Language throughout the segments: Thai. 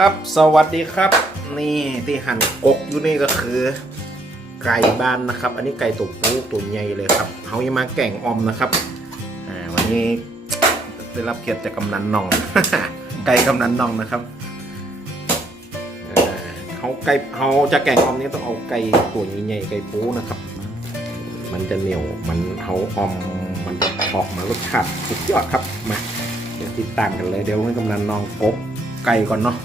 ครับ สวัสดีครับ นี่ที่หั่นกกอยู่นี่ก็คือ ไก่บ้านนะครับ อันนี้ไก่ตัวผู้ตัวใหญ่เลยครับเขายังมาแก่งอมนะครับอ่าวันนี้ได้รับเกียรติจากกำนันน่อง ไก่กำนันน่องนะครับเขาไก่เขาจะแก่งอมนี้ต้องเอาไก่ตัวใหญ่ๆไก่ปูนะครับ มันจะเหนียวมันเขาอมมันออกมารสชาติสุดยอดครับมาเดี๋ยวติดตามกันเลยเดี๋ยวให้กำนันนองกบไก่ก่อนเนาะ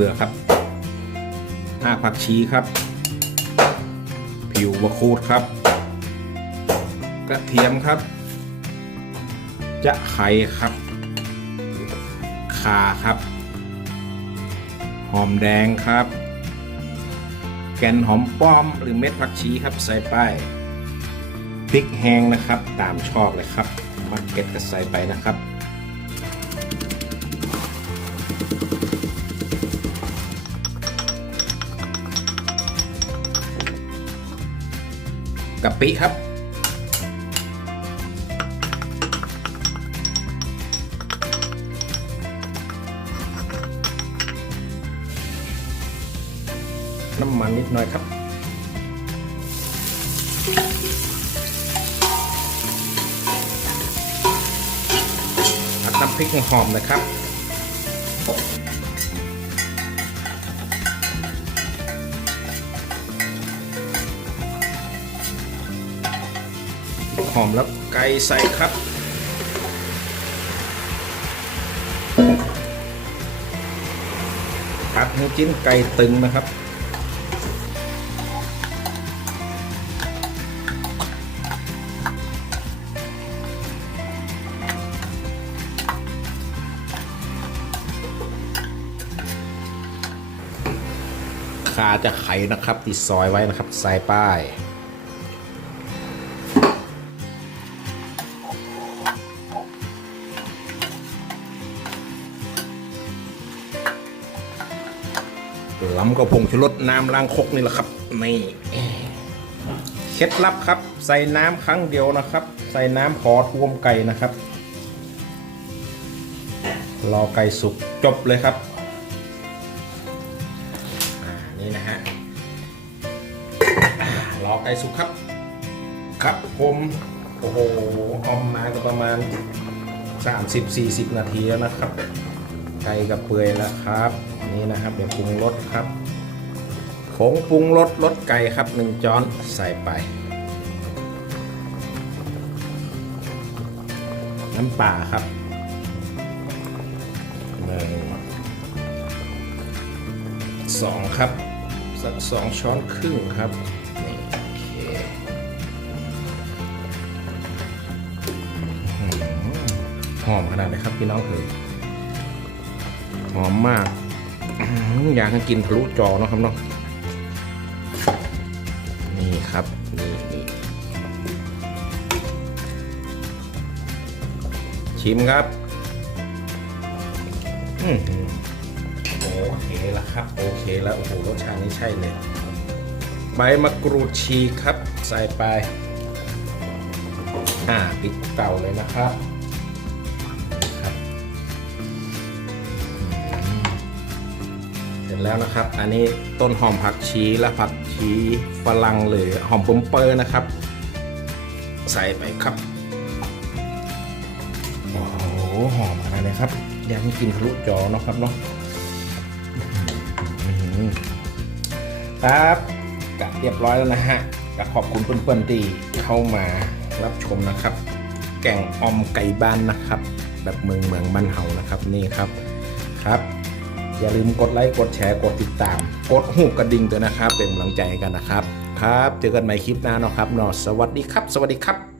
ลือครับหน้าผักชีครับ ผิวมะกรูดครับ กระเทียมครับ จะไข่ครับข่าครับ หอมแดงครับ แกนหอมป้อมหรือเม็ดผักชีครับใส่ไปพริกแห้งนะครับ ตามชอบเลยครับมักเก็ตก็ใส่ไปนะครับ กะปิครับ น้ำมันนิดหน่อยครับ น้ำพริกหอมนะครับ อมแล้วไก่ใส่ครับผัดให้จิ้นไก่ตึงนะครับ ขาจะไขนะครับติดซอยไว้นะครับใส่ป้าย ล้ำกระพงชูรสน้ำล้างครกนี่แหละครับนี่เคล็ดลับครับ ใส่น้ำครั้งเดียวนะครับ ใส่น้ำพอท่วมไก่นะครับ รอไก่สุกจบเลยครับนี่นะฮะรอไก่สุกครับ ครับผมโอ้โหออมมาก็ประมาณ 30-40 นาทีแล้วนะครับ ไก่กับเปื่อยแล้วครับ นี่นะครับ เดี๋ยวปรุงรสครับผงปรุงรสรสไก่ครับหนึ่งช้อนใส่ไป น้ำป่าครับหนึ่งสองครับสักสองช้อนครึ่งครับนี่โอเคหอมขนาดไหนครับพี่น้องเอ๋ย อมมาก อยากให้กินทะลุจอเนาะครับเนาะนี่ครับ นี่นี่ชิมครับอโอเคแล้วครับ โอเคแล้วโอ้โหรสชาตินี้ใช่เลยใบมะกรูดฉีครับ ใส่ไป อ่าปิดเตาเลยนะครับ เสร็จแล้วนะครับ อันนี้ต้นหอมผักชีและผักชีฝรั่งหรือหอมปมเปอร์นะครับ ใส่ไปครับ โอ้โหหอมขนาดนี้ครับยากให้กินทะลุจอเนาะครับเนาะครับกะเรียบร้อยแล้วนะฮะก็ขอบคุณเพื่อนๆที่เข้ามารับชมนะครับ แก่งออมไก่บ้านนะครับ แบบเมืองเมืองบ้านเฮานะครับนี่ครับครับ อย่าลืมกดไลค์กดแชร์กดติดตาม กดหูกระดิ่งด้วยนะครับ เป็นกำลังใจกันนะครับ ครับ เจอกันใหม่คลิปหน้าเนาะครับเนาะสวัสดีครับ สวัสดีครับ